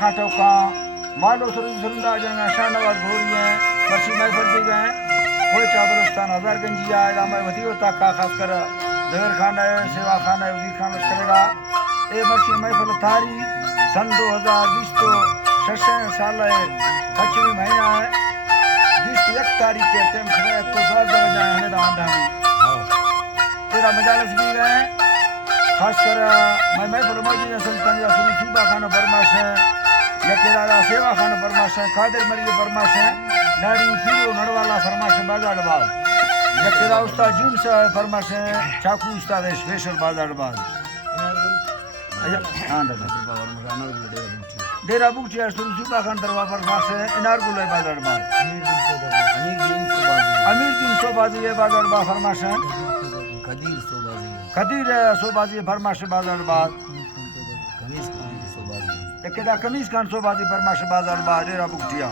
खाटो का मालो सुरंदा जंगा शानवाज भोरिए मर्सी महफिल दी गए कोई चाबरस्तान हजार गंजिया इलामा वधियो ताका खास कर जहर खान है सेवा खान है वजीर खान करेगा ए मर्सी महफिल थारी सन 2020 तो 6 साल है 25 महीना है 21 तारीख के टाइम समय तो 10 बजे हमें आंदा तेरा मजालस भी गए खास कर मैं महफिल मौजूद सुल्तान या सुनी सूबा खान फरमाश है या केराला सेवा खान फरमाश है कादिर मरी फरमाश है नाड़ी पीरो नड़वाला फरमाश है बाजारबाज या केरा उस्ताद जून से फरमाश है चाकू उस्ताद है स्पेशल बाजारबाज हां दादा डेरा बुक चेयर सुनी सूबा खान दरबार फरमाश है इनारगुल बाजारबाज अमीर दिन सोबाजी है बाजारबाज फरमाश है कदीर सोबाजी फरमाश बाजारबाज केदा कमीज खान सोबाजी फरमाश बाजारबाज डेरा बुकटिया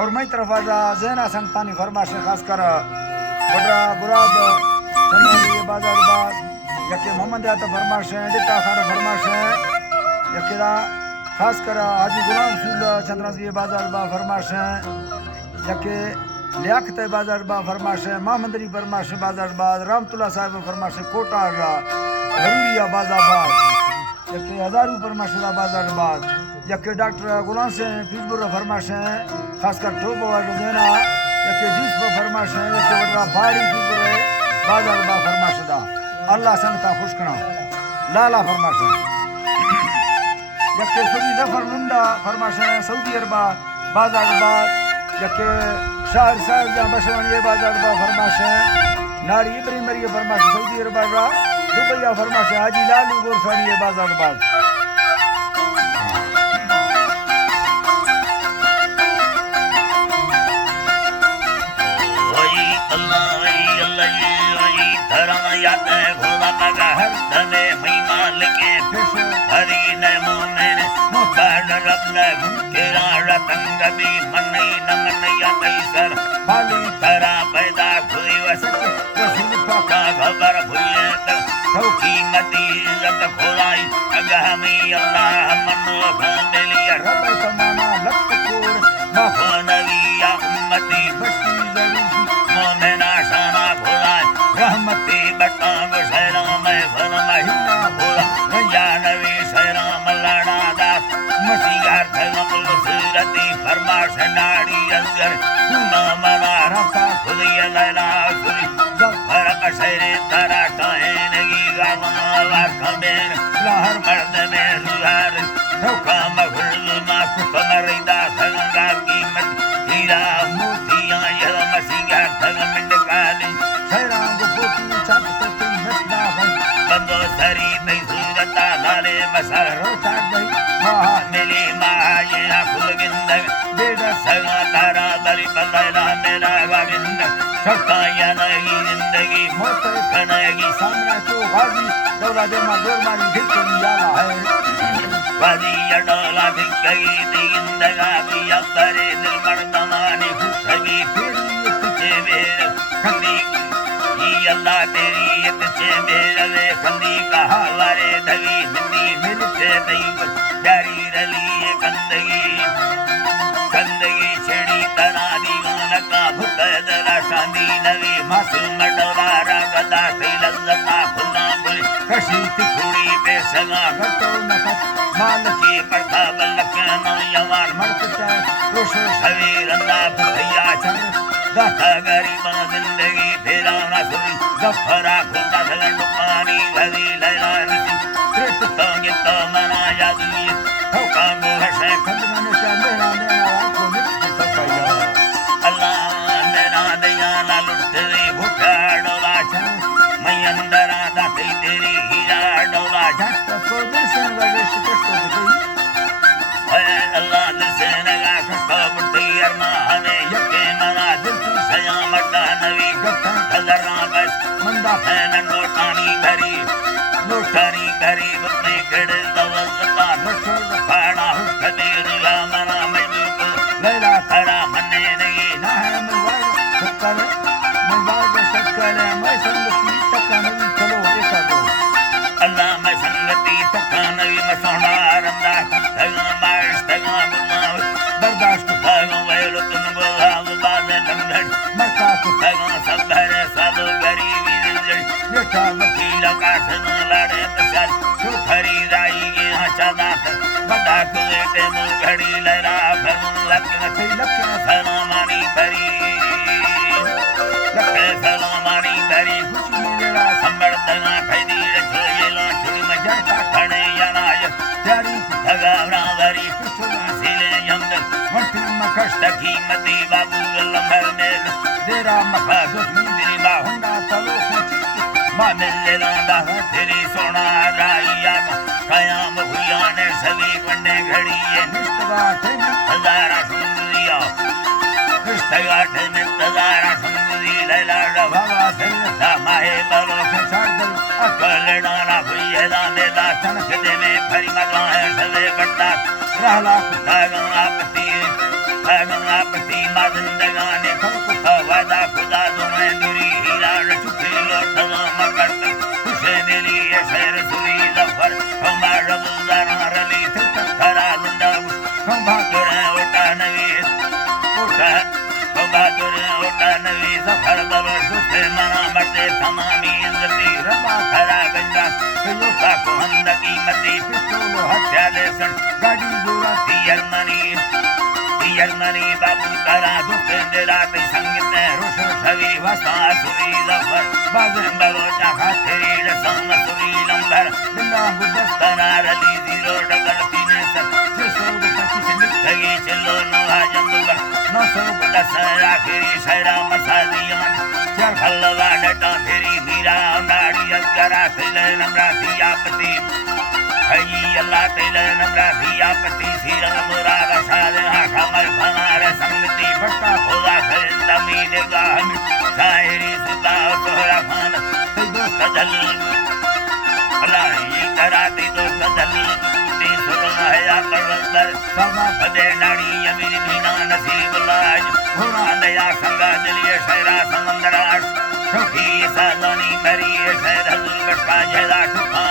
और मई तरफ आजा जैना संतानी फरमाश खास कर बड़ा गुराब चंद्री बाजारबाज यके मोहम्मद यात फरमाश है डिटा खान फरमाश है यकेदा खास कर हाजी गुलाम रसूल चंद्रजी बाजारबाज फरमाश है यके लियाकत बाजारबाज फरमाश है महामंदरी फरमाश बाजारबाज रामतुल्ला साहब फरमाश कोटा हरूरिया बाजारबाज यके हजारू फरमाश बाजारबाज यके डॉक्टर गुलाम से फिजबुर फरमाश है खासकर टोबो वाले देना यके जूस पर फरमाश है यके बड़ा भारी फिजबुर बाजारबाज फरमाश दा अल्लाह संगता खुश करा लाला फरमाश यके सुनी जफर मुंडा फरमाश है सऊदी अरबा बाजारबाज यके शाहर साहब जहाँ बशवानी बाजारबाज फरमाश है नारी इब्राहिम मरी फरमाश सऊदी अरबा दुबैया फरमाश हाजी Lalu गोरफानी बाजारबाज Allah my sanggati takkan nabi masona randa tagang दात बदा तुझे ते घड़ी लहरा भरू लक्ष्य सलामानी भरी लक्ष्य सलामानी भरी खुशी मेरा संबर्धना खैदी रखोयेलो छुड़ी में जनता खड़े यनाय प्यारी भगावरा भरी कृष्ण सिले यंग वंटी मकश सखी मती बाबू लंबर मेल देरा मखा दुश्मन मेरी बाहु हुंडा तलो मामिले लांदा तेरी सोना राइया कयाम हुआ ने सभी वंडे घड़ी है निष्ठा ठेन हजारा सुंदरिया कृष्णगाठ में हजारा सुंदरी लैला बाबा से माहे बलो छाड़ अकल डाना हुई दाने दा तनक दे में भरी मगला है सले बट्टा रहला भगवापति भगवापति मदंदगाने वादा खुदा दुमे दुरी हीरा चुपी लोटला मकर खुशे दिली शहर सुरी जफर हमारा बुलदाना रली थरा लंदा संभाग उठा नवी उठा बहादुर उठा नवी सफर बलो सुखे मना बटे तमामी इंद्री रबा हरा गंगा यो साको हंदकी मती पिस्तौल हत्या देसन गाड़ी जोड़ा यरमनी बाबू तारा दुख रात संगीत रुष छवि वसा सुरी जफर बाजन बलो चाखा तेरी रसम सुरी लंबर बिना बुद्धस तना रली जीरो डगर पीने सर 625 ठगी चलो नवा जंदुगर 900 दस आखिरी शहरा मसालियान चार खल्लवा डटा तेरी मीरा नाड़ी अगरा सिले नमराती आपती हई अल्लाह तेले नमराती आपती सीरा मुराद शाद हाथा मर भमार संगति भट्टा खुदा फिर तमीद गाहन शायरी सुता तोहरा खान ते दोस्त कदल अल्लाह कराती तो कदल ती सुरना है करवंदर सामा फदे नाड़ी अमीर मीना नसीब लाज घोड़ा दया संगा दिलिए शहरा समंदराश सखी सालानी मरी शहर हजूर का जला ठुका